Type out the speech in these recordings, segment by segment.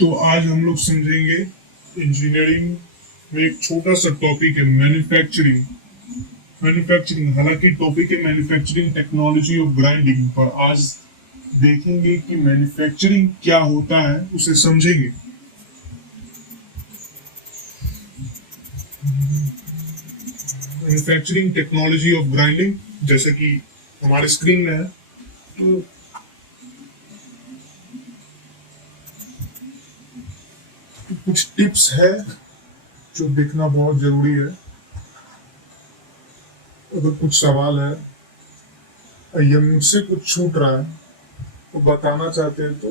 तो आज हम लोग समझेंगे इंजीनियरिंग में एक छोटा सा टॉपिक है मैन्युफैक्चरिंग। हालांकि टॉपिक है मैन्युफैक्चरिंग टेक्नोलॉजी ऑफ ग्राइंडिंग, पर आज देखेंगे कि मैन्युफैक्चरिंग क्या होता है, उसे समझेंगे। मैन्युफैक्चरिंग टेक्नोलॉजी ऑफ ग्राइंडिंग, जैसे कि हमारे स्क्रीन में है, तो कुछ टिप्स है जो देखना बहुत जरूरी है। अगर कुछ सवाल है या मुझसे कुछ छूट रहा है तो बताना चाहते हैं तो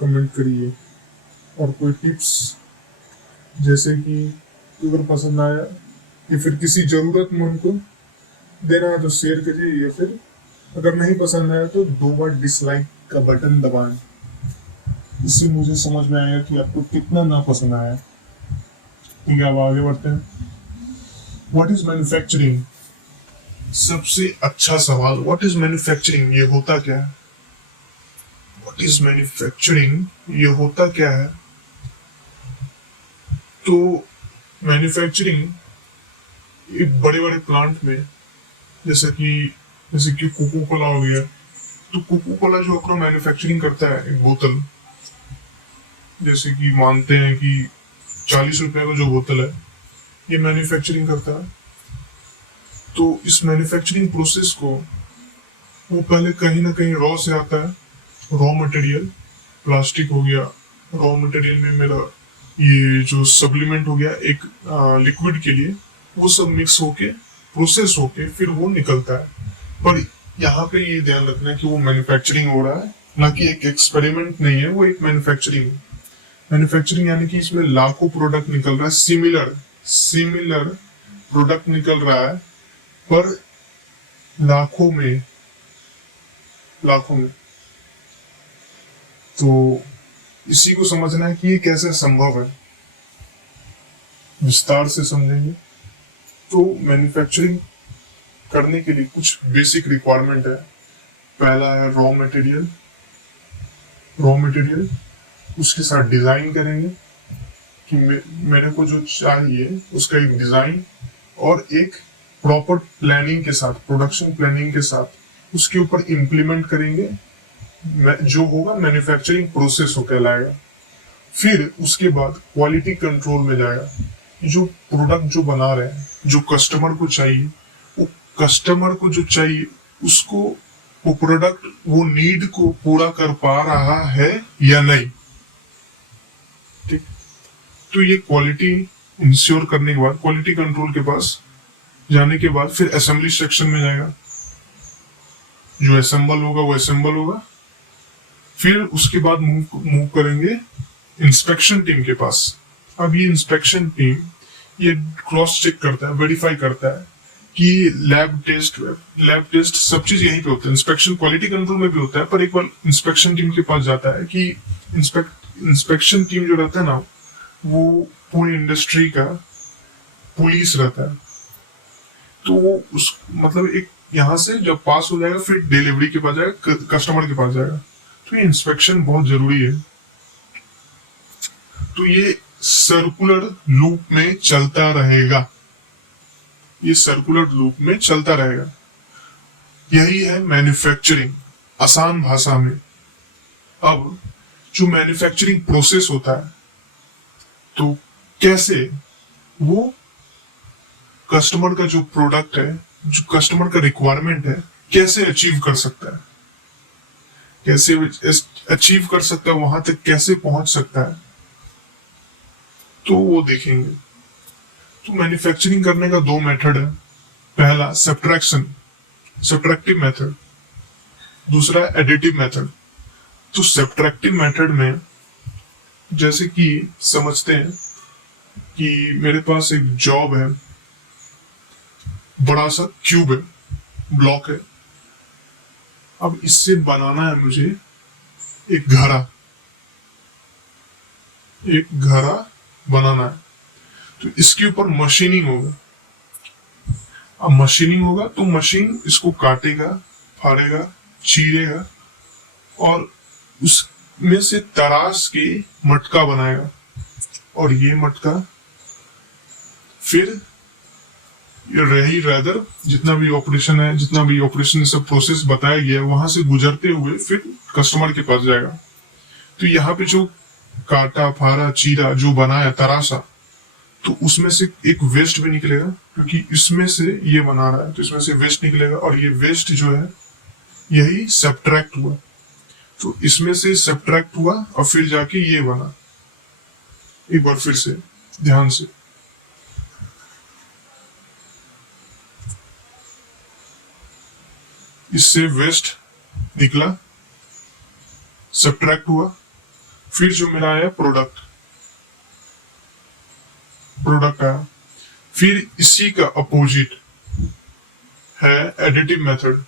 कमेंट करिए। और कोई टिप्स जैसे कि अगर पसंद आया या फिर किसी जरूरतमंद को देना है तो शेयर करिए, या फिर अगर नहीं पसंद आया तो 2 बार डिसलाइक का बटन दबाएं। इससे मुझे समझ में आएगा कि आपको कितना ना पसंद आया। ठीक है, अब आगे बढ़ते हैं। What is manufacturing? सबसे अच्छा सवाल, व्हाट इज मैन्युफैक्चरिंग? ये होता क्या है? What is manufacturing? ये होता क्या है? तो मैन्युफैक्चरिंग एक बड़े बड़े प्लांट में, जैसे कि कोको कोला हो गया, तो कोको कोला जो अपना मैन्युफैक्चरिंग करता है एक बोतल, जैसे कि मानते हैं कि 40 रुपए का जो बोतल है ये मैन्युफैक्चरिंग करता है। तो इस मैन्युफैक्चरिंग प्रोसेस को वो पहले कहीं ना कहीं रॉ से आता है। रॉ मटेरियल प्लास्टिक हो गया, रॉ मटेरियल में मेरा ये जो सप्लीमेंट हो गया एक लिक्विड के लिए, वो सब मिक्स होके प्रोसेस होके फिर वो निकलता है। पर यहाँ पे ये ध्यान रखना है कि वो मैन्युफैक्चरिंग हो रहा है, ना कि एक एक्सपेरिमेंट नहीं है, वो एक मैन्युफैक्चरिंग है। मैन्युफैक्चरिंग यानी कि इसमें लाखों प्रोडक्ट निकल रहा है, सिमिलर प्रोडक्ट निकल रहा है, पर लाखों में। तो इसी को समझना है कि ये कैसे संभव है, विस्तार से समझेंगे। तो मैन्युफैक्चरिंग करने के लिए कुछ बेसिक रिक्वायरमेंट है। पहला है रॉ मटेरियल, उसके साथ डिजाइन करेंगे कि मेरे को जो चाहिए उसका एक डिजाइन और एक प्रॉपर प्लानिंग के साथ, प्रोडक्शन प्लानिंग के साथ उसके ऊपर इम्प्लीमेंट करेंगे, जो होगा मैन्युफैक्चरिंग प्रोसेस हो कहलाएगा। फिर उसके बाद क्वालिटी कंट्रोल में जाएगा। जो प्रोडक्ट जो बना रहे हैं, जो कस्टमर को चाहिए, वो कस्टमर को जो चाहिए उसको वो प्रोडक्ट वो नीड को पूरा कर पा रहा है या नहीं। ठीक, तो ये क्वालिटी इंश्योर करने के बाद, क्वालिटी कंट्रोल के पास जाने के बाद फिर असेंबली सेक्शन में जाएगा। जो असेंबल होगा। फिर उसके बाद मूव करेंगे इंस्पेक्शन टीम के पास। अब ये इंस्पेक्शन टीम ये क्रॉस चेक करता है, वेरीफाई करता है कि लैब टेस्ट सब चीज यहीं पे होता है। इंस्पेक्शन क्वालिटी कंट्रोल में भी होता है, पर एक बार इंस्पेक्शन टीम के पास जाता है कि इंस्पेक्शन टीम जो रहता है ना, वो पूरी इंडस्ट्री का पुलिस रहता है। तो वो उस मतलब एक यहाँ से जब पास हो जाएगा फिर डिलीवरी के पास जाएगा, कस्टमर के पास जाएगा। तो ये इंस्पेक्शन बहुत जरूरी है। तो ये सर्कुलर लूप में चलता रहेगा, यही है मैन्युफैक्चरिंग आसान भाषा में। अब जो मैन्युफैक्चरिंग प्रोसेस होता है, तो कैसे वो कस्टमर का जो प्रोडक्ट है, जो कस्टमर का रिक्वायरमेंट है, कैसे अचीव कर सकता है, वहां तक कैसे पहुंच सकता है, तो वो देखेंगे। तो मैन्युफैक्चरिंग करने का 2 मेथड है। पहला सब्ट्रैक्टिव मेथड, दूसरा एडिटिव मेथड। तो सब्ट्रैक्टिव मेथड में जैसे कि समझते हैं कि मेरे पास एक जॉब है, बड़ा सा क्यूब है, ब्लॉक है। अब इससे बनाना है मुझे एक घड़ा बनाना है। तो इसके ऊपर मशीनिंग होगा। अब मशीनिंग होगा तो मशीन इसको काटेगा, फाड़ेगा, चीरेगा और में से तराश के मटका बनाएगा, और ये मटका फिर रही रैदर जितना भी ऑपरेशन है, जितना भी ऑपरेशन सब प्रोसेस बताया गया है, वहां से गुजरते हुए फिर कस्टमर के पास जाएगा। तो यहाँ पे जो काटा फारा चीरा जो बनाया तराशा, तो उसमें से एक वेस्ट भी निकलेगा, क्योंकि इसमें से ये बना रहा है तो इसमें से वेस्ट निकलेगा, और ये वेस्ट जो है यही सब्ट्रैक्ट हुआ, तो इसमें से सब्ट्रैक्ट हुआ और फिर जाके ये बना। एक बार फिर से ध्यान से, इससे वेस्ट निकला, सब्ट्रैक्ट हुआ, फिर जो मेरा आया प्रोडक्ट आया। फिर इसी का अपोजिट है एडिटिव मेथड।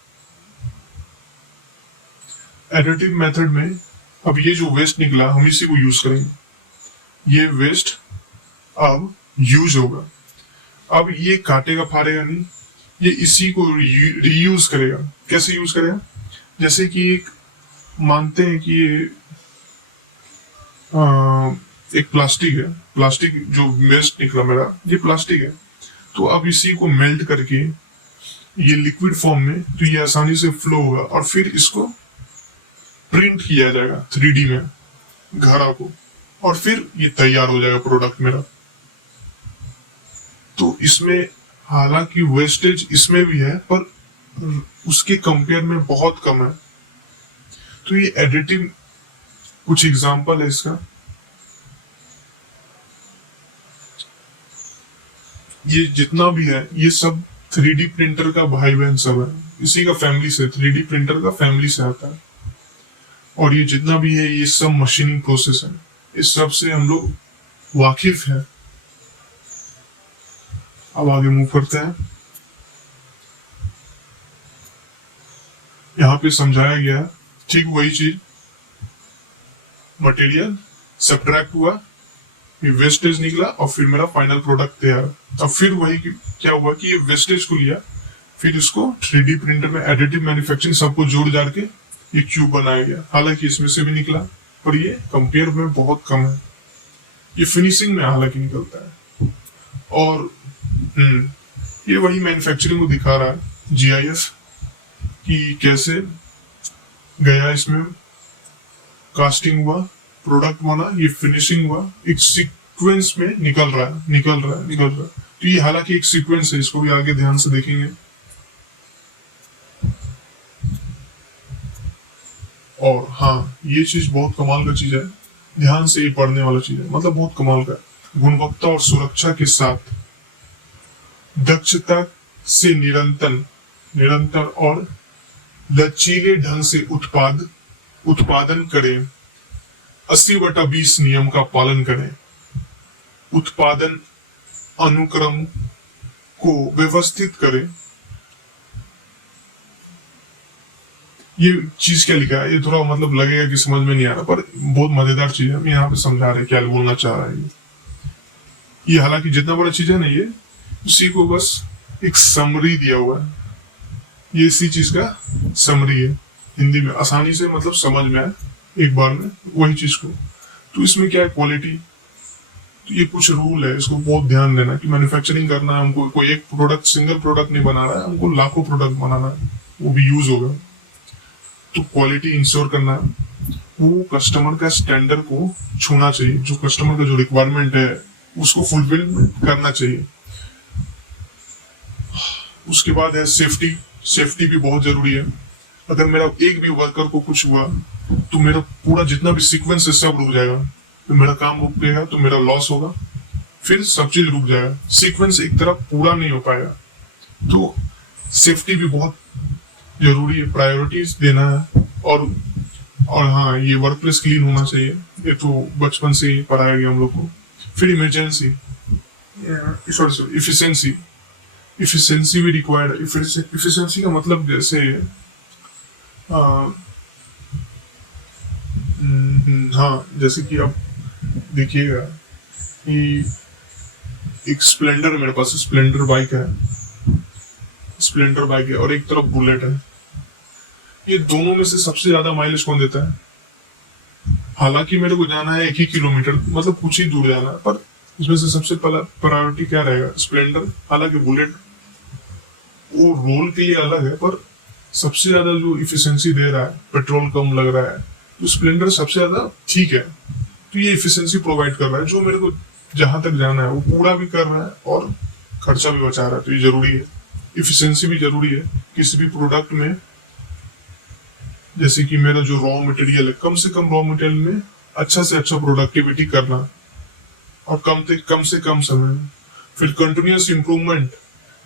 एडिटिव मेथड में अब ये जो वेस्ट निकला हम इसी को यूज करेंगे। ये वेस्ट अब यूज होगा, अब ये काटेगा फाड़ेगा नहीं, ये इसी को रीयूज करेगा। कैसे यूज करेगा? जैसे कि एक मानते हैं कि ये एक प्लास्टिक है, प्लास्टिक जो वेस्ट निकला मेरा ये प्लास्टिक है, तो अब इसी को मेल्ट करके ये लिक्विड फॉर्म में, तो ये आसानी से फ्लो होगा और फिर इसको प्रिंट किया जाएगा 3D में घड़ा को, और फिर ये तैयार हो जाएगा प्रोडक्ट मेरा। तो इसमें हालांकि वेस्टेज इसमें भी है पर उसके कंपेयर में बहुत कम है। तो ये एडिटिव कुछ एग्जांपल है इसका। ये जितना भी है ये सब 3D प्रिंटर का भाई बहन सब है, इसी का फैमिली से, 3D प्रिंटर का फैमिली से आता है। और ये जितना भी है ये सब मशीनिंग प्रोसेस है, इस सब से हम लोग वाकिफ है। अब आगे मूव करते हैं। यहाँ पे समझाया गया ठीक वही चीज, मटेरियल सब्ट्रैक्ट हुआ, फिर वेस्टेज निकला और फिर मेरा फाइनल प्रोडक्ट तैयार। अब फिर वही क्या हुआ कि ये वेस्टेज को लिया, फिर इसको 3D प्रिंटर में एडिटिव मैन्युफैक्चरिंग सबको जोड़ जाड़ के ये क्यूब बनाया गया। हालांकि इसमें से भी निकला पर ये कंपेयर में बहुत कम है, ये फिनिशिंग में हालांकि निकलता है। और ये वही मैन्युफैक्चरिंग को दिखा रहा है, GIS कि कैसे गया, इसमें कास्टिंग हुआ, प्रोडक्ट बना, ये फिनिशिंग हुआ, एक सीक्वेंस में निकल रहा है। तो ये हालांकि एक सीक्वेंस है, इसको भी आगे ध्यान से देखेंगे। और हाँ, ये चीज बहुत कमाल का चीज है, ध्यान से ये पढ़ने वाला चीज है, मतलब बहुत कमाल का। गुणवत्ता और सुरक्षा के साथ दक्षता से निरंतर और लचीले ढंग से उत्पादन करें। 80/20 नियम का पालन करें। उत्पादन अनुक्रम को व्यवस्थित करें। ये चीज क्या लिखा है, ये थोड़ा मतलब लगेगा कि समझ में नहीं आ रहा, पर बहुत मजेदार चीज है। हम यहाँ पे समझा रहे हैं क्या बोलना चाह रहा है ये। हालांकि जितना बड़ा चीज है ना, ये उसी को बस एक समरी दिया हुआ है, ये इसी चीज का समरी है, हिंदी में आसानी से मतलब समझ में आए एक बार में वही चीज को। तो इसमें क्या है, क्वालिटी, तो ये कुछ रूल है, इसको बहुत ध्यान देना कि मैन्युफैक्चरिंग करना है हमको, कोई एक प्रोडक्ट सिंगल प्रोडक्ट नहीं बना रहा है, हमको लाखों प्रोडक्ट बनाना है, वो भी यूज होगा। तो क्वालिटी इंश्योर करना है, वो कस्टमर का स्टैंडर्ड को छूना चाहिए, जो कस्टमर का जो रिक्वायरमेंट है उसको फुलफिल करना चाहिए। उसके बाद है सेफ्टी भी बहुत जरूरी है। अगर मेरा एक भी वर्कर को कुछ हुआ तो मेरा पूरा जितना भी सीक्वेंस है सब रुक जाएगा, तो मेरा काम रुक गएगा, तो मेरा लॉस होगा, फिर सब चीज रुक जाएगा, सीक्वेंस एक तरफ पूरा नहीं हो पाएगा। तो सेफ्टी भी बहुत जरूरी है, प्रायोरिटीज देना है। और हाँ, ये वर्क प्लेस क्लीन होना चाहिए, ये तो बचपन से ही पढ़ाया गया हम लोग को। फिर इमरजेंसी, इफिशिएंसी भी रिक्वायर्ड। इफिशिएंसी का मतलब जैसे हाँ, जैसे कि अब देखिएगा कि एक स्प्लेंडर, मेरे पास स्प्लेंडर बाइक है और एक तरफ बुलेट है। ये दोनों में से सबसे ज्यादा माइलेज कौन देता है? हालांकि मेरे को जाना है 1 ही किलोमीटर, मतलब कुछ ही दूर जाना है, पर उसमें से सबसे पहला प्रायोरिटी क्या रहेगा, स्प्लेंडर। हालांकि बुलेट वो रोल के लिए अलग है, पर सबसे ज्यादा जो इफिशिएंसी दे रहा है, पेट्रोल कम लग रहा है, तो स्प्लेंडर सबसे ज्यादा ठीक है। तो ये इफिशिएंसी प्रोवाइड कर रहा है, जो मेरे को जहां तक जाना है वो पूरा भी कर रहा है और खर्चा भी बचा रहा है। तो ये जरूरी है, इफिशिएंसी भी जरूरी है किसी भी प्रोडक्ट में। जैसे कि मेरा जो रॉ मटेरियल है, कम से कम रॉ मटेरियल में अच्छा से अच्छा प्रोडक्टिविटी करना और कम से कम समय में। फिर कंटिन्यूअस इंप्रूवमेंट,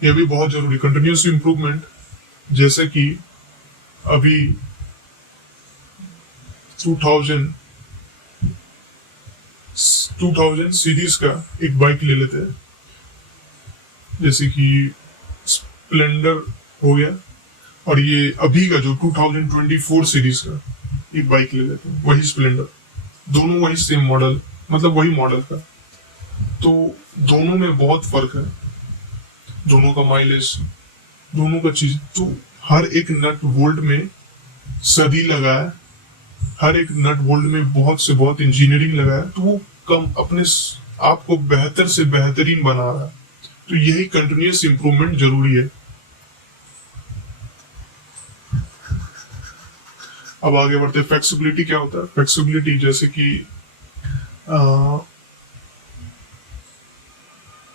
ये भी बहुत जरूरी। कंटिन्यूअस इंप्रूवमेंट जैसे कि अभी 2000 सीरीज का एक बाइक ले लेते हैं, जैसे कि स्प्लेंडर हो गया, और ये अभी का जो 2024 सीरीज का एक बाइक ले लेते हैं, वही स्प्लेंडर, दोनों वही सेम मॉडल, मतलब वही मॉडल का। तो दोनों में बहुत फर्क है, दोनों का माइलेज, दोनों का चीज। तो हर एक नट बोल्ट में सदी लगा है, हर एक नट बोल्ट में बहुत से बहुत इंजीनियरिंग लगा है, तो वो कम अपने आप को बेहतर से बेहतरीन बना रहा है। तो यही कंटिन्यूअस इंप्रूवमेंट जरूरी है। अब आगे बढ़ते हैं, फ्लेक्सिबिलिटी क्या होता है। फ्लेक्सिबिलिटी जैसे कि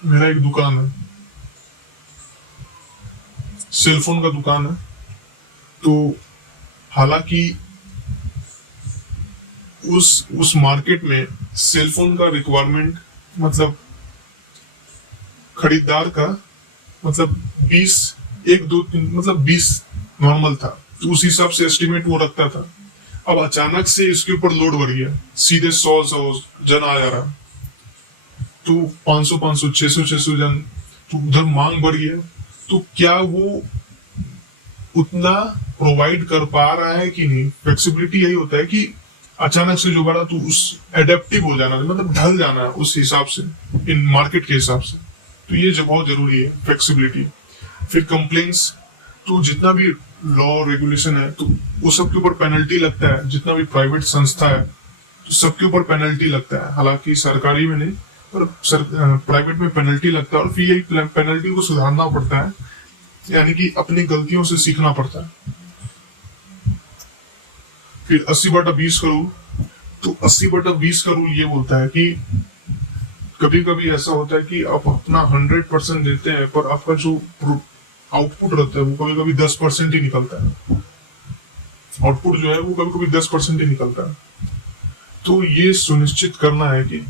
मेरा एक दुकान है, सेलफोन का दुकान है। तो हालांकि उस मार्केट में सेलफोन का रिक्वायरमेंट, मतलब खरीदार का, मतलब 20 1 2 3 मतलब 20 नॉर्मल था, तो उस हिसाब से एस्टिमेट वो रखता था। अब अचानक से इसके ऊपर लोड बढ़ गया, सीधे 100 जन आ जा रहा, तो 500 600 जन, तो उधर मांग बढ़ गया। तो क्या वो उतना प्रोवाइड कर पा रहा है कि नहीं। फ्लेक्सिबिलिटी यही होता है कि अचानक से जो बढ़ा तो उस एडेप्टिव हो जाना, मतलब ढल जाना उस हिसाब से, इन मार्केट के हिसाब से। तो ये जो बहुत जरूरी है, फ्लेक्सिबिलिटी। फिर कंप्लेंट्स, तो जितना भी लॉ रेगुलेशन है, तो वो सबके ऊपर पेनल्टी लगता है। जितना भी प्राइवेट संस्था है, तो सबके ऊपर पेनल्टी लगता है। हालांकि सरकारी में नहीं, पर प्राइवेट में पेनल्टी लगता है, और फिर यही पेनल्टी को सुधारना पड़ता है, यानी कि अपनी गलतियों से सीखना पड़ता है। फिर 80/20 का रूल, तो 80/20 का रूल ये बोलता है कि कभी कभी ऐसा होता है कि आप अपना 100% देते हैं, पर आपका जो आउटपुट रहता है वो कभी कभी 10% ही निकलता है। आउटपुट जो है वो कभी कभी 10% ही निकलता है। तो ये सुनिश्चित करना है कि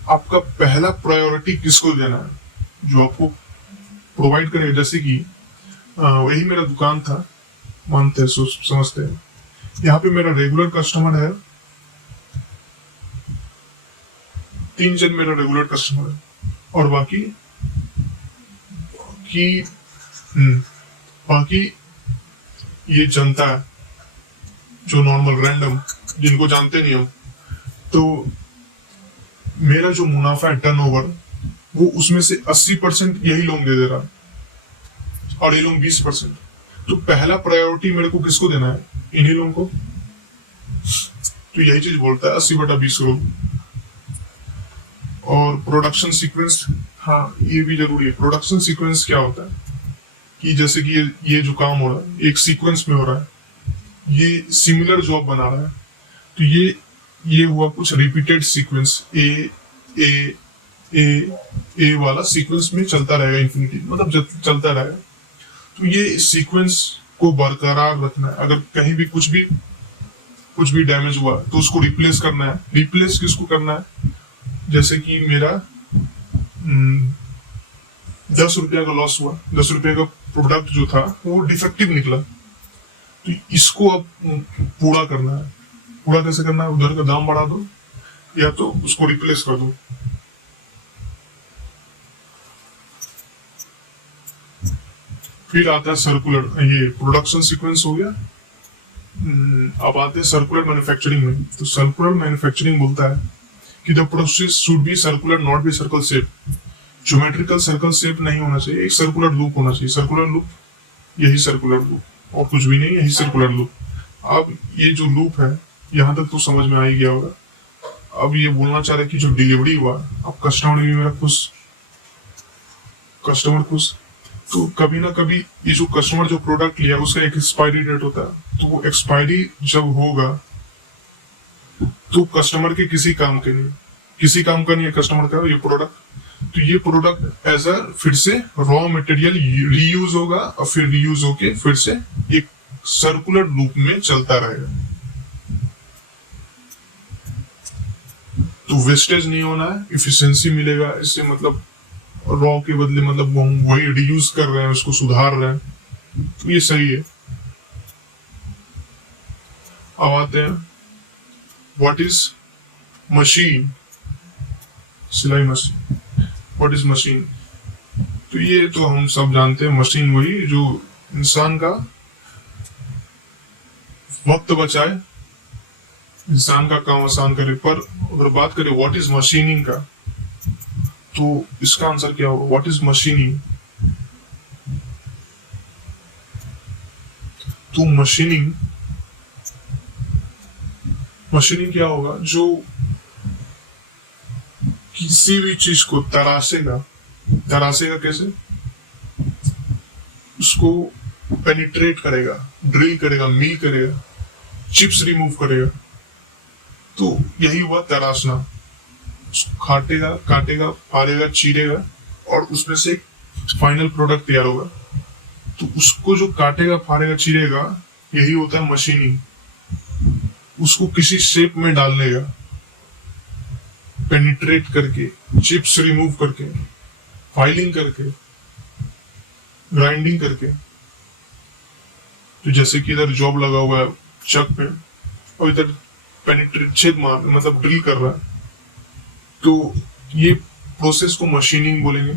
आपका पहला प्रायोरिटी किसको देना है, जो आपको प्रोवाइड करे। जैसे कि वही मेरा दुकान था, मानते हैं, समझते हैं, यहाँ पे मेरा रेगुलर कस्टमर है, 3 जन मेरा रेगुलर कस्टमर है, और बाकी ये जनता है जो नॉर्मल रैंडम, जिनको जानते नहीं हम। तो मेरा जो मुनाफा है, टर्नओवर, वो उसमें से 80% यही लोग दे रहा, और ये लोग 20%। तो पहला प्रायोरिटी मेरे को किसको देना है, इन्हीं लोगों को। तो यही चीज बोलता है 80/20 रूल। और प्रोडक्शन सीक्वेंस, हाँ ये भी जरूरी है। प्रोडक्शन सीक्वेंस क्या होता है कि जैसे कि ये जो काम हो रहा है एक सीक्वेंस में हो रहा है, ये सिमिलर जॉब बना रहा है, तो ये हुआ कुछ रिपीटेड सीक्वेंस, ए वाला सीक्वेंस में चलता रहेगा, इंफिनिटी, मतलब चलता रहेगा। तो ये सीक्वेंस को बरकरार रखना है। अगर कहीं भी कुछ भी डैमेज हुआ तो उसको रिप्लेस करना है। रिप्लेस किसको करना है, जैसे कि मेरा 10 रुपया का लॉस हुआ, 10 रुपया का प्रोडक्ट जो था वो डिफेक्टिव निकला, तो इसको अब पूरा करना है। पूरा कैसे करना है, उधर का दाम बढ़ा दो या तो उसको रिप्लेस कर दो। फिर आता है सर्कुलर, ये प्रोडक्शन सीक्वेंस हो गया। अब आते हैं सर्कुलर मैन्युफैक्चरिंग में। तो सर्कुलर मैन्युफैक्चरिंग बोलता है कि the process should be circular, not be circle shape. Geometrical circle shape नहीं होना चाहिए, एक सर्कुलर लूप होना चाहिए। सर्कुलर लूप, यही सर्कुलर लूप, और कुछ भी नहीं, यही सर्कुलर लूप। अब ये जो लूप है यहाँ तक तो समझ में आ ही गया होगा। अब ये बोलना चाह रहे कि जो डिलीवरी हुआ, अब कस्टमर भी मेरा खुश, कस्टमर खुश। तो कभी ना कभी ये जो कस्टमर जो प्रोडक्ट लिया उसका एक एक्सपायरी डेट होता है, तो वो एक्सपायरी जब होगा तो कस्टमर के किसी काम के नहीं, किसी काम का नहीं है कस्टमर का ये प्रोडक्ट। तो ये प्रोडक्ट एज अ फिर से रॉ मटेरियल रीयूज होगा और फिर रीयूज होके फिर से एक सर्कुलर लूप में चलता रहेगा। तो वेस्टेज नहीं होना है, इफिशिएंसी मिलेगा इससे, मतलब रॉ के बदले मतलब हम वही रीयूज कर रहे हैं, उसको सुधार रहे हैं, तो ये सही है। अब आते हैं व्हाट इज मशीन, सिलाई मशीन। व्हाट इज मशीन, तो ये तो हम सब जानते हैं, मशीन वही जो इंसान का वक्त बचाए, इंसान का काम आसान करे। पर अगर बात करें व्हाट इज मशीनिंग का, तो इसका आंसर क्या होगा? व्हाट इज मशीनिंग, तो मशीनिंग क्या होगा? जो किसी भी चीज को तराशेगा, तराशेगा कैसे? उसको पेनिट्रेट करेगा, ड्रिल करेगा, मिल करेगा, चिप्स रिमूव करेगा, तो यही हुआ तराशना। उसको काटेगा, काटेगा, फाड़ेगा, चीरेगा और उसमें से एक फाइनल प्रोडक्ट तैयार होगा। तो उसको जो काटेगा, फाड़ेगा, चीरेगा, यही होता है मशीनिंग। उसको किसी शेप में डाल लेगा, पेनिट्रेट करके, चिप्स रिमूव करके, फाइलिंग करके, ग्राइंडिंग करके। तो जैसे कि इधर जॉब लगा हुआ है चक पे और इधर पेनिट्रेट, छेद मार, मतलब ड्रिल कर रहा है, तो ये प्रोसेस को मशीनिंग बोलेंगे।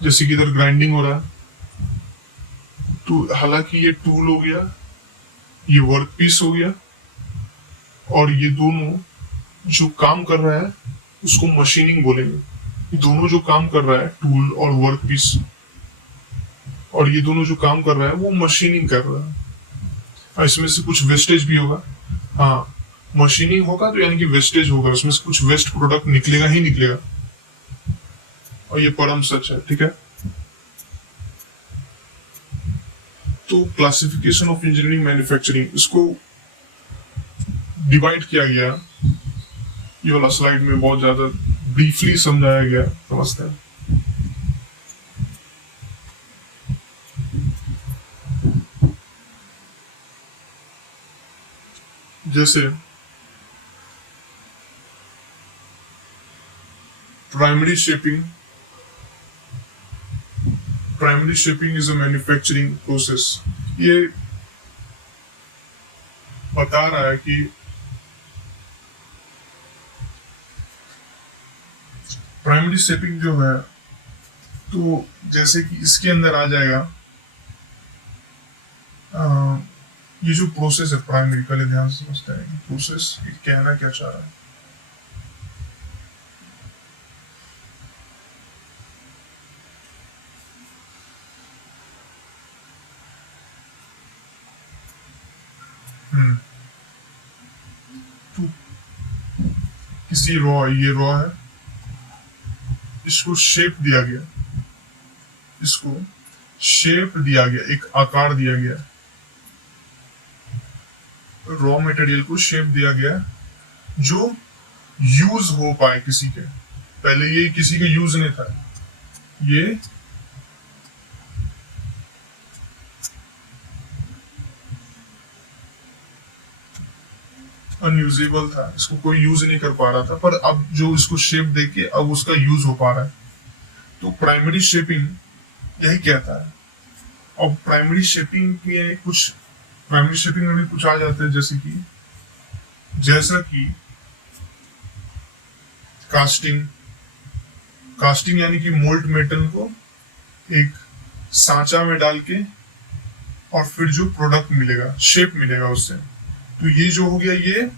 जैसे कि इधर ग्राइंडिंग हो रहा है, तो हालांकि ये टूल हो गया, ये वर्क पीस हो गया, और ये दोनों जो काम कर रहा है उसको मशीनिंग बोलेंगे। ये दोनों जो काम कर रहा है, टूल और वर्क पीस, और ये दोनों जो काम कर रहा है वो मशीनिंग कर रहा है। और इसमें से कुछ वेस्टेज भी होगा। हाँ, मशीनिंग होगा तो यानी कि वेस्टेज होगा, उसमें से कुछ वेस्ट प्रोडक्ट निकलेगा ही निकलेगा, और ये परम सच है। ठीक है, तो क्लासिफिकेशन ऑफ इंजीनियरिंग मैन्युफैक्चरिंग, इसको डिवाइड किया गया, ये वाला स्लाइड में बहुत ज्यादा ब्रीफली समझाया गया, समझते हैं। जैसे primary shaping, primary shaping is a manufacturing process. ये बता रहा है कि प्राइमरी शेपिंग जो है, तो जैसे कि इसके अंदर आ जाएगा ये जो प्रोसेस है प्राइमरी, पहले ध्यान से समझते हैं प्रोसेस कहना क्या चाह रहा है। तो किसी रॉ, ये रॉ है, इसको शेप दिया गया, इसको शेप दिया गया, एक आकार दिया गया, रॉ मटेरियल को शेप दिया गया जो यूज हो पाए किसी के। पहले ये किसी के यूज नहीं था, ये अनयूजेबल था, इसको कोई यूज नहीं कर पा रहा था, पर अब जो इसको शेप देके अब उसका यूज हो पा रहा है। तो प्राइमरी शेपिंग यही कहता है। अब प्राइमरी शेपिंग के कुछ, प्राइमरी शेपिंग में भी कुछ आ जाते हैं, जैसा कि कास्टिंग। कास्टिंग यानी कि मोल्ड मेटल को एक सांचा में डाल के और फिर जो प्रोडक्ट मिलेगा, शेप मिलेगा उससे। तो ये जो हो गया, ये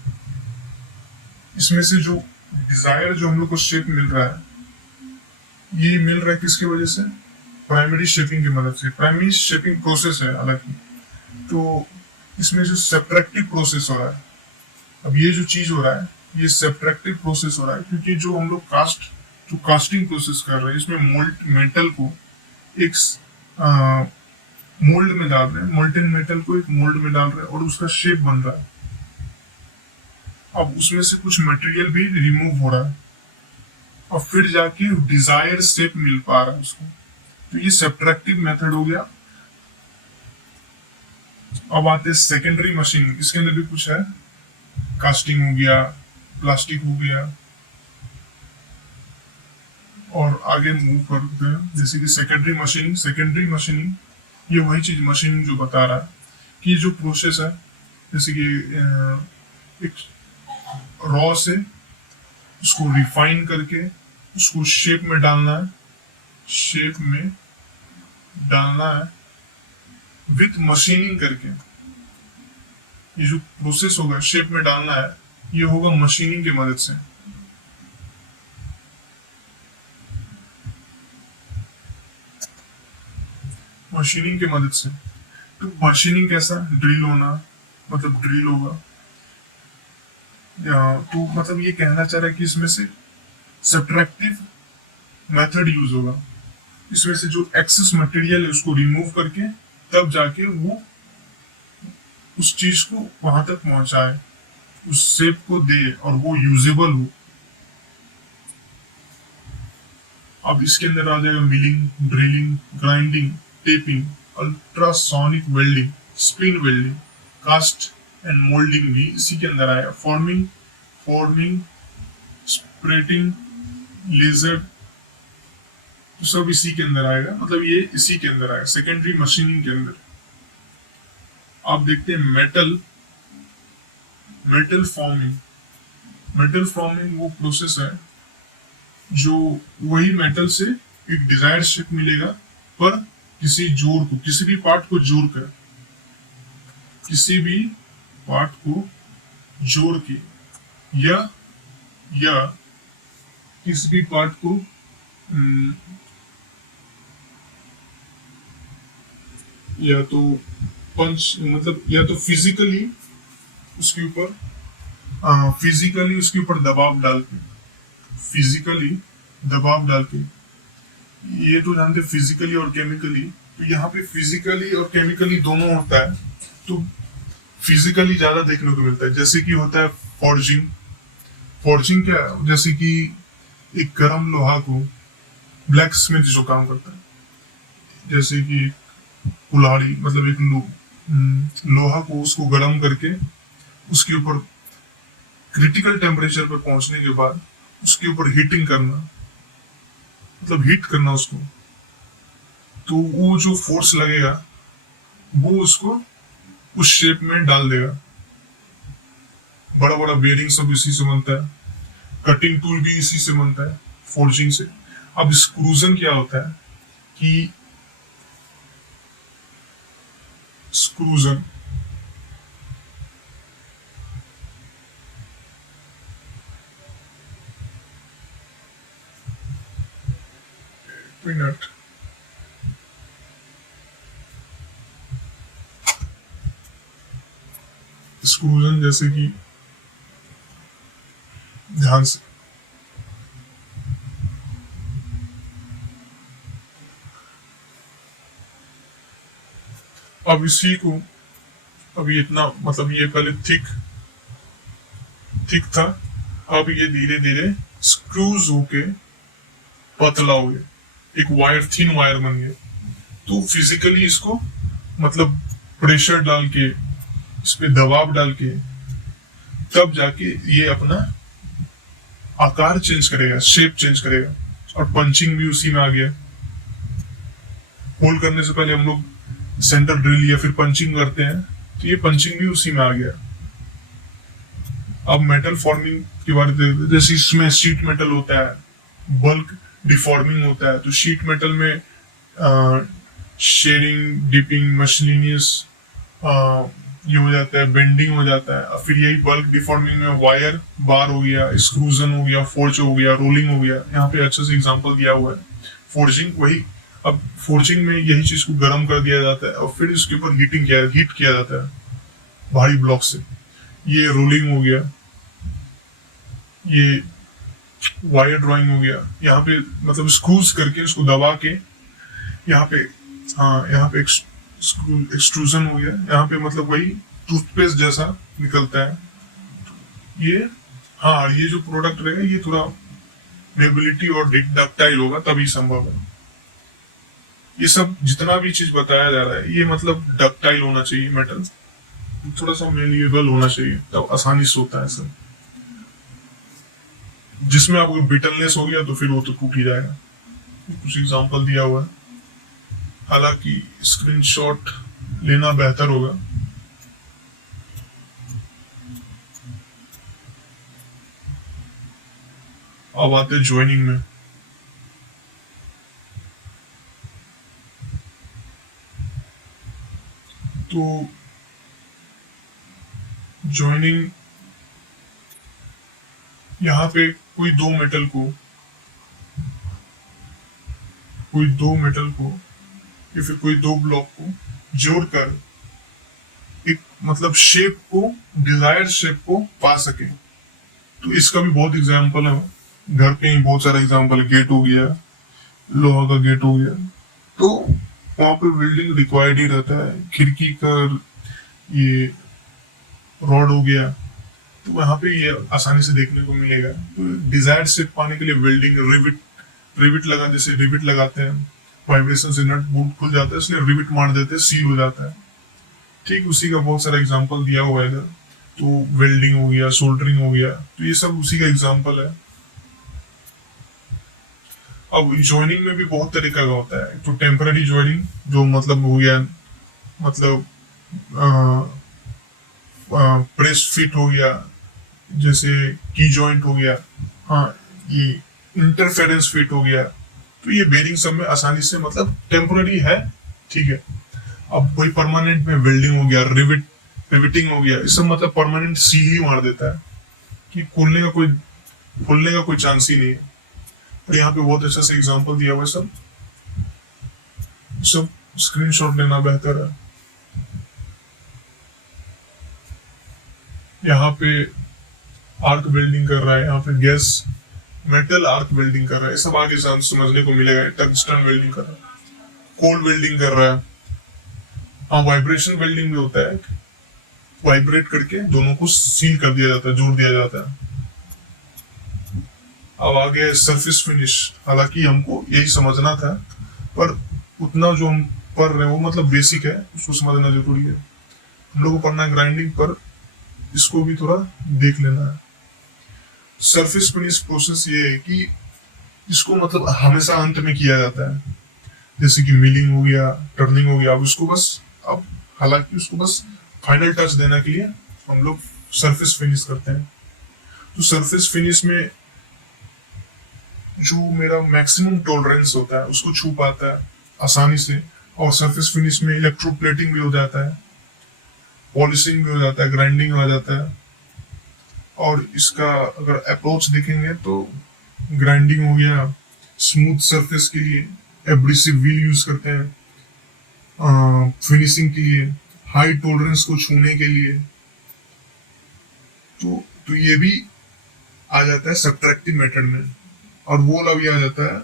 इसमें से जो डिजायर जो हम लोग को शेप मिल रहा है, ये मिल रहा है किसकी वजह से? प्राइमरी शेपिंग की मदद से। प्राइमरी शेपिंग प्रोसेस है हालांकि, तो इसमें जो सब्ट्रैक्टिव प्रोसेस हो रहा है, अब ये जो चीज हो रहा है ये सब्ट्रैक्टिव प्रोसेस हो रहा है, क्योंकि जो हम लोग कास्टिंग प्रोसेस कर रहे हैं इसमें मोल्ट मेटल को एक मोल्ड में डाल रहे हैं, मोल्टेन मेटल को एक मोल्ड में डाल रहे हैं और उसका शेप बन रहा है। अब उसमें से कुछ मटेरियल भी रिमूव हो रहा है और फिर जाके डिजायर शेप मिल पा रहा है उसको। तो ये सब्ट्रैक्टिव मेथड हो गया। अब आते हैं सेकेंडरी मशीनिंग। इसके अंदर भी कुछ है, कास्टिंग हो गया, प्लास्टिक हो गया, और आगे मूव करते हैं जैसे कि सेकेंडरी मशीनिंग ये वही चीज मशीनिंग जो बता रहा है कि जो प्रोसेस है, जैसे कि एक रॉ से उसको रिफाइन करके उसको शेप में डालना है विथ मशीनिंग करके। ये जो प्रोसेस होगा शेप में डालना है ये होगा मशीनिंग की मदद से। मशीनिंग की मदद से तो मशीनिंग कैसा, ड्रिल होना, मतलब ड्रिल होगा या तो मतलब ये कहना चाह रहा है कि इसमें से सब्ट्रैक्टिव मेथड यूज होगा। इसमें से जो एक्सेस मटेरियल है उसको रिमूव करके तब जाके वो उस चीज को वहां तक पहुंचाए, उस शेप को दे और वो यूजेबल हो। अब इसके अंदर आ जाएगा milling, drilling, grinding, tapping, ultrasonic welding, spin welding, cast and moulding भी इसी के अंदर आएगा। फॉर्मिंग, स्प्रेटिंग, लेजर, तो सब इसी के अंदर आएगा, मतलब ये इसी के अंदर आएगा सेकेंडरी मशीनिंग के अंदर। आप देखते हैं मेटल फॉर्मिंग वो प्रोसेस है जो वही मेटल से एक डिजायर्ड शेप मिलेगा, पर किसी भी पार्ट को जोड़ के या किसी भी पार्ट को या तो पंच मतलब या तो फिजिकली उसके ऊपर दबाव डाल के ये तो जानते फिजिकली और केमिकली। तो यहाँ पे फिजिकली और केमिकली दोनों होता है, तो फिजिकली ज्यादा देखने को मिलता है। जैसे कि होता है फॉर्जिंग क्या, जैसे कि एक गर्म लोहा को ब्लैक स्मिथ जो काम करता है, जैसे कि कुल्हाड़ी मतलब एक लोहा को उसको गर्म करके उसके ऊपर क्रिटिकल टेम्परेचर पर पहुंचने के बाद उसके ऊपर हीटिंग करना, मतलब हीट करना उसको, तो वो जो फोर्स लगेगा वो उसको उस शेप में डाल देगा। बड़ा बड़ा बेयरिंग सब इसी से बनता है, कटिंग टूल भी इसी से बनता है, फोर्जिंग से। अब स्क्रूजन क्या होता है कि स्क्रूजन मिनट स्क्रूजन जैसे कि ध्यान से अब इसी को अभी इतना मतलब ये पहले थिक था, अब ये धीरे धीरे स्क्रूज होके पतला हो गया, एक थिन वायर बन गया। तो फिजिकली इसको मतलब प्रेशर डाल के इस पे दबाव डाल के तब जाके ये अपना आकार चेंज करेगा, शेप चेंज करेगा। और पंचिंग भी उसी में आ गया। होल करने से पहले हम लोग सेंटर ड्रिल या फिर पंचिंग करते हैं, तो ये पंचिंग भी उसी में आ गया। अब मेटल फॉर्मिंग के बारे में, जैसे इसमें शीट मेटल होता है, बल्क डिफॉर्मिंग होता है, तो शीट मेटल में शेयरिंग, डिपिंग, मशीनियस ये हो जाता है, बेंडिंग हो जाता है। फिर यही बल्क डिफॉर्मिंग में वायर बार हो गया, एक्सक्रूजन हो गया, फोर्ज हो गया, रोलिंग हो गया। यहाँ पे अच्छे से एग्जांपल दिया हुआ है। फोर्जिंग वही, अब फोर्जिंग में यही चीज को गर्म कर दिया जाता है और फिर इसके ऊपर हीट किया जाता है भारी ब्लॉक से। ये रोलिंग हो गया, ये वायर ड्राइंग हो गया, यहाँ पे मतलब स्क्रूज करके उसको दबा के यहाँ पे, हाँ यहाँ पे एक्सट्रूजन हो गया, यहाँ पे मतलब वही टूथपेस्ट जैसा निकलता है ये। हाँ ये जो प्रोडक्ट रहेगा ये थोड़ा मेबिलिटी और डक्टाइल होगा तभी संभव है। ये सब जितना भी चीज बताया जा रहा है ये मतलब डक्टाइल होना चाहिए, मेटल थोड़ा सा मेलिएबल होना चाहिए, तब आसानी से होता है सब। जिसमें आपको ब्रिटलनेस हो गया तो फिर वो तो टूट ही जाएगा। कुछ एग्जांपल दिया हुआ है, हालांकि स्क्रीनशॉट लेना बेहतर होगा। अब आते ज्वाइनिंग में। तो ज्वाइनिंग यहाँ पे कोई दो मेटल को या फिर कोई दो ब्लॉक को जोड़कर एक मतलब शेप को, डिजायर्ड शेप को पा सके। तो इसका भी बहुत एग्जांपल है, घर पे ही बहुत सारा एग्जांपल है। गेट हो गया, लोहा का गेट हो गया, तो वहां पे बिल्डिंग रिक्वायर्ड ही रहता है। खिड़की का ये रॉड हो गया, तो वहां पे ये आसानी से देखने को मिलेगा। तो डिजायर्ड शेप पाने के लिए वेल्डिंग, रिविट लगा, जैसे रिविट लगाते हैं, वाइब्रेशन से नट बोल्ट खुल जाता है, इसलिए रिविट मार देते हैं, सील हो जाता है। ठीक उसी का बहुत सारा एग्जांपल दिया हुआ है इधर। तो वेल्डिंग हो गया, सोल्डरिंग हो गया, तो ये सब उसी का एग्जांपल है। अब ज्वाइनिंग में भी बहुत तरीका का होता है। तो टेम्पररी ज्वाइनिंग जो मतलब हो गया, मतलब प्रेस फिट हो गया, जैसे की जॉइंट हो गया, हाँ ये इंटरफेरेंस फिट हो गया। तो ये बेरिंग सब में आसानी से मतलब टेम्पररी है, ठीक है। अब कोई परमानेंट में वेल्डिंग हो गया, रिविटिंग हो गया, इस सब मतलब परमानेंट सील ही मार देता है कि खुलने का कोई चांस ही नहीं है। और यहाँ पे बहुत अच्छा से एग्जांपल दिया हुआ है, सब स्क्रीनशॉट लेना बेहतर है। यहाँ पे आर्क वेल्डिंग कर रहा है, यहाँ पे गैस मेटल आर्क वेल्डिंग कर रहा है, सब आगे समझने को मिलेगा। टंगस्टन वेल्डिंग कर रहा है, कोल वेल्डिंग कर रहा है। हाँ वाइब्रेशन वेल्डिंग भी होता है, वाइब्रेट करके दोनों को सील कर दिया जाता है, जोड़ दिया जाता है। अब आगे सरफेस फिनिश, हालांकि हमको यही समझना था, पर उतना जो हम पढ़ रहे हैं वो मतलब बेसिक है, उसको समझना जरूरी है। हम लोग को पढ़ना है ग्राइंडिंग, पर इसको भी थोड़ा देख लेना है। सरफेस फिनिश प्रोसेस ये है कि इसको मतलब हमेशा अंत में किया जाता है, जैसे कि मिलिंग हो गया, टर्निंग हो गया। अब हालांकि उसको बस फाइनल टच देने के लिए हम लोग सरफेस फिनिश करते हैं। तो सरफेस फिनिश में जो मेरा मैक्सिमम टॉलरेंस होता है उसको छू पाता है आसानी से। और सरफेस फिनिश में इलेक्ट्रोप्लेटिंग भी हो जाता है, पॉलिशिंग भी हो जाता है, ग्राइंडिंग हो जाता है। और इसका अगर अप्रोच देखेंगे तो ग्राइंडिंग हो गया, स्मूथ सरफेस के लिए एब्रेसिव व्हील यूज करते हैं, फिनिशिंग के लिए, हाई टॉलरेंस को छूने के लिए। तो ये भी आ जाता है सब्ट्रैक्टिव मेथड में। और वो वाला भी आ जाता है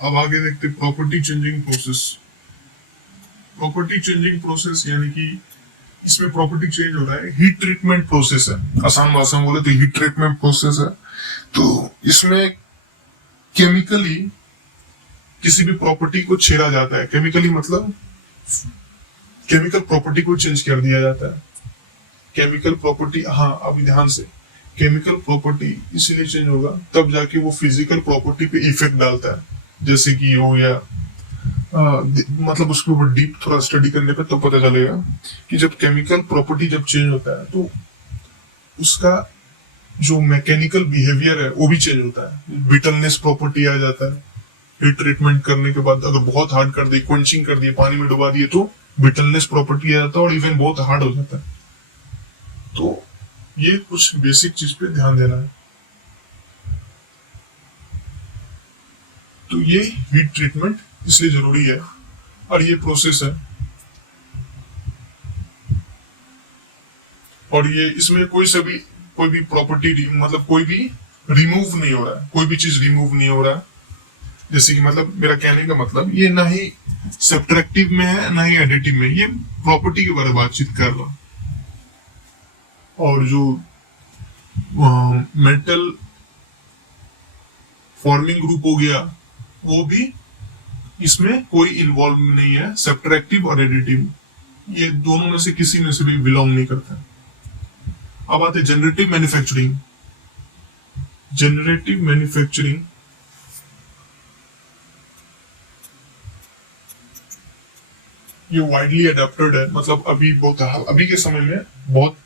अब आगे देखते property changing process. Property changing process यानी कि इसमें प्रॉपर्टी चेंज हो रहा है, हीट ट्रीटमेंट प्रोसेस है। आसान भाषा में बोले तो हीट ट्रीटमेंट प्रोसेस है। तो इसमें केमिकली किसी भी प्रॉपर्टी को छेड़ा जाता है। केमिकली मतलब केमिकल प्रॉपर्टी को चेंज कर दिया जाता है। केमिकल प्रॉपर्टी, हाँ अभी ध्यान से, केमिकल प्रॉपर्टी इसलिए चेंज होगा तब जाके वो फिजिकल प्रॉपर्टी पे इफेक्ट डालता है। जैसे कि हो गया मतलब उसके ऊपर डीप थोड़ा स्टडी करने पे तो पता चलेगा कि जब केमिकल प्रॉपर्टी जब चेंज होता है तो उसका जो मैकेनिकल बिहेवियर है वो भी चेंज होता है। ब्रिटलनेस प्रॉपर्टी आ जाता है। हीट ट्रीटमेंट करने के बाद अगर बहुत हार्ड कर दिए, क्वेंचिंग कर दिए, पानी में डुबा दिए तो ब्रिटलनेस प्रॉपर्टी आ जाता है और इवन बहुत हार्ड हो जाता है। तो ये कुछ बेसिक चीज पे ध्यान देना है। तो ये हीट ट्रीटमेंट इसलिए जरूरी है और ये प्रोसेस है, और ये इसमें कोई भी प्रॉपर्टी मतलब कोई भी रिमूव नहीं हो रहा है, कोई भी चीज रिमूव नहीं हो रहा है। जैसे कि मतलब मेरा कहने का मतलब ये ना ही सब्ट्रैक्टिव में है ना ही एडिटिव में, ये प्रॉपर्टी के बारे में बातचीत कर रहा। और जो मेटल फॉर्मिंग ग्रुप हो गया, वो भी इसमें कोई इन्वॉल्व नहीं है, सब्ट्रैक्टिव और एडिटिव, ये दोनों में से किसी में से भी बिलोंग नहीं करता। अब आते जनरेटिव मैन्युफैक्चरिंग। जनरेटिव मैन्युफैक्चरिंग ये वाइडली अडेप्टेड है, मतलब अभी के समय में बहुत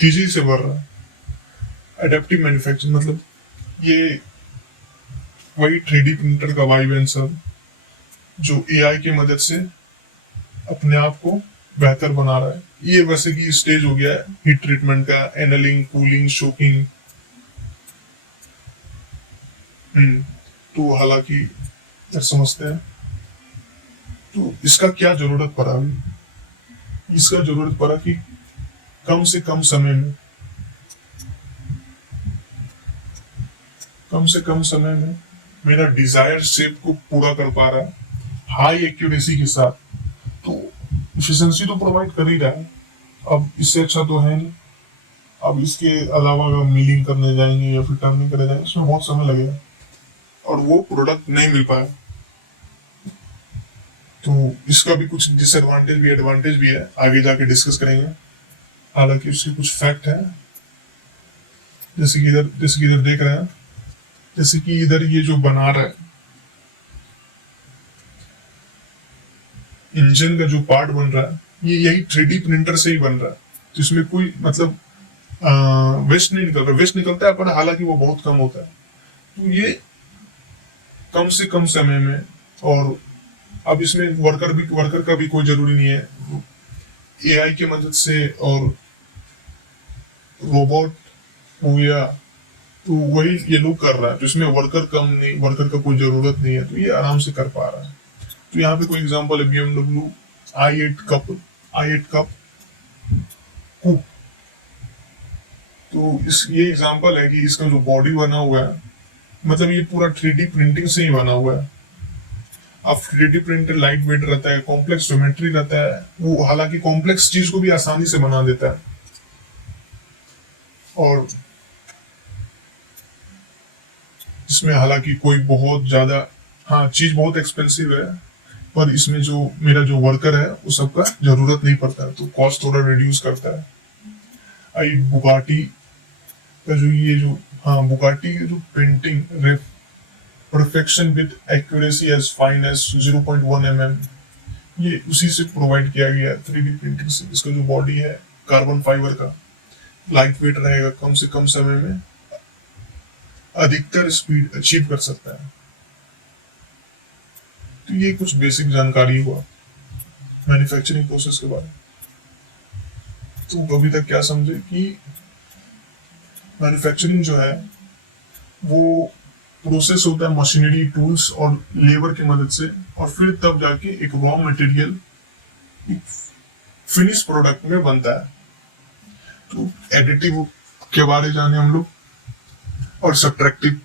तेजी से बढ़ रहा है। एडेप्टिव मैन्युफैक्चरिंग मतलब ये वही 3D प्रिंटर का वाइब एंड सब, जो एआई की मदद से अपने आप को बेहतर बना रहा है। ये वैसे की स्टेज हो गया है हीट ट्रीटमेंट का, एनलिंग, कूलिंग, शोकिंग। तो हालांकि समझते हैं, तो इसका क्या जरूरत पड़ा अभी? इसका जरूरत पड़ा कि कम से कम समय में मेरा डिजायर शेप को पूरा कर पा रहा है हाई एक्यूरेसी के साथ, तो इफिशिएंसी तो प्रोवाइड कर ही रहा है। अब इससे अच्छा तो है नहीं। अब इसके अलावा अगर मिलिंग करने जाएंगे या फिर टर्निंग करने जाएंगे, इसमें बहुत समय लगेगा और वो प्रोडक्ट नहीं मिल पाए। तो इसका भी कुछ डिसएडवांटेज भी एडवांटेज भी है, आगे जाके डिस्कस करेंगे। हालांकि उसके कुछ फैक्ट है, जैसे कि इधर देख रहे हैं, जैसे कि इधर ये जो बना रहा है इंजन का जो पार्ट बन रहा है, ये यही 3D प्रिंटर से ही बन रहा है। तो इसमें कोई मतलब वेस्ट नहीं निकल रहा। वेस्ट निकलता है पर हालांकि वो बहुत कम होता है। तो ये कम से कम समय में, और अब इसमें वर्कर का भी कोई जरूरी नहीं है, एआई की मदद से और रोबोट हो गया, तो वही ये लोग कर रहा है। तो इसमें वर्कर का कोई जरूरत नहीं है, तो ये आराम से कर पा रहा है। तो यहाँ पे कोई एग्जांपल है BMW i8 कप कूप। तो ये एग्जांपल है कि इसका जो बॉडी बना हुआ है, मतलब ये पूरा 3D प्रिंटिंग से ही बना हुआ है। अब 3D प्रिंटर लाइट वेट रहता है, कॉम्प्लेक्स ज्योमेट्री रहता है, वो हालांकि कॉम्प्लेक्स चीज को भी आसानी से बना देता है। और इसमें हालांकि कोई बहुत ज्यादा, हाँ चीज बहुत एक्सपेंसिव है, पर इसमें जो मेरा जो वर्कर है वो सबका जरूरत नहीं पड़ता है, तो कॉस्ट थोड़ा रिड्यूस करता है। आई बुगाटी का बुगाटी की जो painting perfection with accuracy as fine as 0.1 mm, ये उसी से प्रोवाइड किया गया है 3D प्रिंटिंग से। इसका जो बॉडी है कार्बन फाइबर का, लाइट वेट रहेगा, कम से कम समय में अधिकतर स्पीड अचीव कर सकता है। तो ये कुछ बेसिक जानकारी हुआ मैन्युफैक्चरिंग प्रोसेस के बारे में। तो अभी तक क्या समझे कि मैन्युफैक्चरिंग जो है वो प्रोसेस होता है मशीनरी, टूल्स और लेबर की मदद से, और फिर तब जाके एक रॉ मटेरियल फिनिश प्रोडक्ट में बनता है। तो एडिटिव के बारे जाने हम लोग, और सब्ट्रैक्टिव।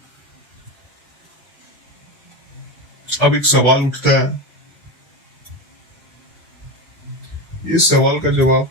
अब एक सवाल उठता है, इस सवाल का जवाब